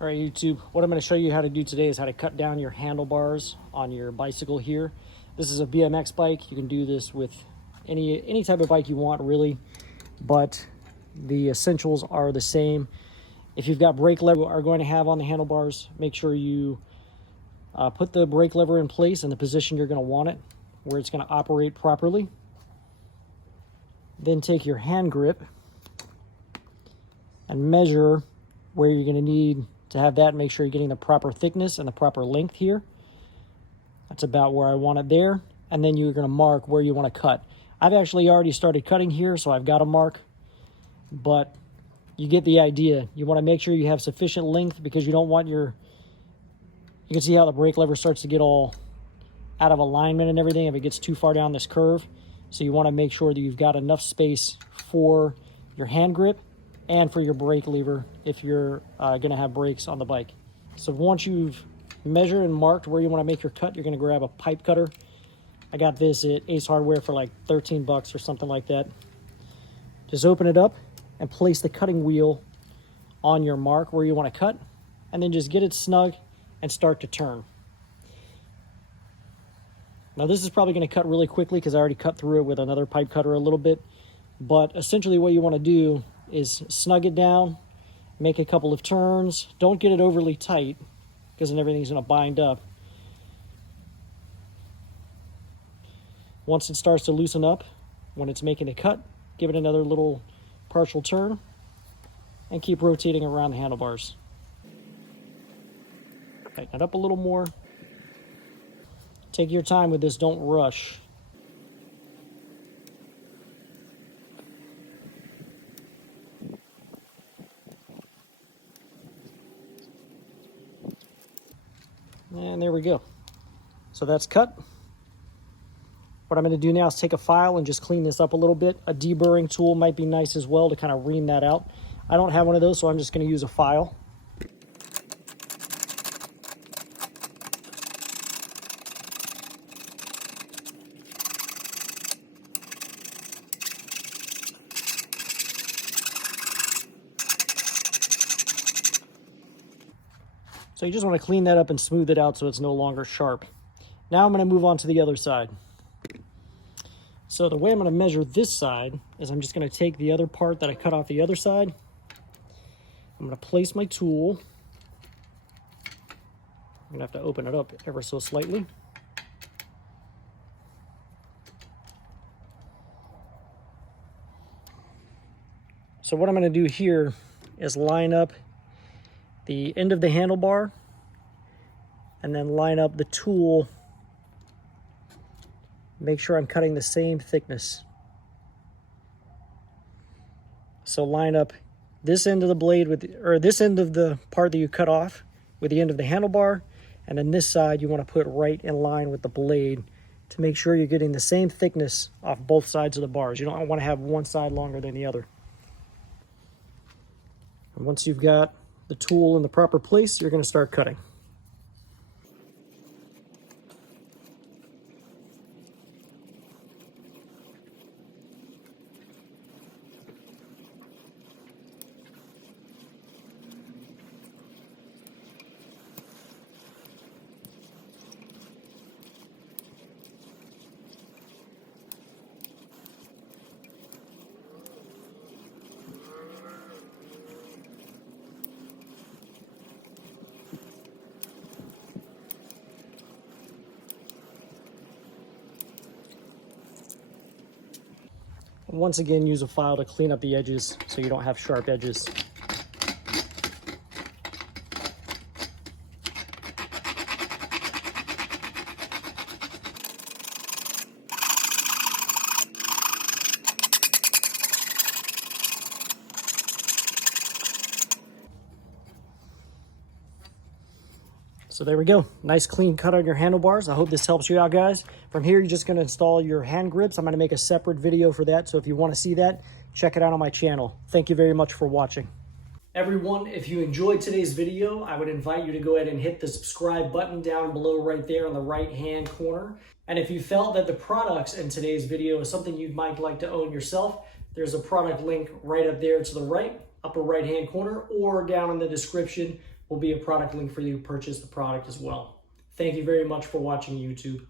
All right, YouTube, what I'm going to show you how to do today is how to cut down your handlebars on your bicycle here. This is a BMX bike. You can do this with any type of bike you want, really, but the essentials are the same. If you've got brake lever you are going to have on the handlebars, make sure you put the brake lever in place in the position you're going to want it, where it's going to operate properly. Then take your hand grip and measure where you're going to need to have that. Make sure you're getting the proper thickness and the proper length here. That's about where I want it there. And then you're going to mark where you want to cut. I've actually already started cutting here, so I've got a mark, but you get the idea. You want to make sure you have sufficient length because you don't want you can see how the brake lever starts to get all out of alignment and everything if it gets too far down this curve. So you want to make sure that you've got enough space for your hand grip and for your brake lever if you're going to have brakes on the bike. So once you've measured and marked where you want to make your cut, you're going to grab a pipe cutter. I got this at Ace Hardware for like 13 bucks or something like that. Just open it up and place the cutting wheel on your mark where you want to cut, and then just get it snug and start to turn. Now this is probably going to cut really quickly because I already cut through it with another pipe cutter a little bit, but essentially what you want to do is snug it down, make a couple of turns. Don't get it overly tight because then everything's going to bind up. Once it starts to loosen up, when it's making a cut, give it another little partial turn and keep rotating around the handlebars. Tighten it up a little more. Take your time with this, don't rush. And there we go. So that's cut. What I'm going to do now is take a file and just clean this up a little bit. A deburring tool might be nice as well to kind of ream that out. I don't have one of those, so I'm just going to use a file. So you just want to clean that up and smooth it out so it's no longer sharp. Now I'm going to move on to the other side. So the way I'm going to measure this side is I'm just going to take the other part that I cut off the other side. I'm going to place my tool. I'm going to have to open it up ever so slightly. So what I'm going to do here is line up the end of the handlebar and then line up the tool. Make sure I'm cutting the same thickness. So line up this end of the blade this end of the part that you cut off with the end of the handlebar, and then this side you want to put right in line with the blade to make sure you're getting the same thickness off both sides of the bars. You don't want to have one side longer than the other. And once you've got the tool in the proper place, you're going to start cutting. Once again, use a file to clean up the edges so you don't have sharp edges. So there we go. Nice clean cut on your handlebars. I hope this helps you out, guys. From here, you're just going to install your hand grips. I'm going to make a separate video for that. So if you want to see that, check it out on my channel. Thank you very much for watching. Everyone, if you enjoyed today's video, I would invite you to go ahead and hit the subscribe button down below right there on the right-hand corner. And if you felt that the products in today's video is something you might like to own yourself, there's a product link right up there to the right, upper right-hand corner, or down in the description will be a product link for you to purchase the product as well. Thank you very much for watching YouTube.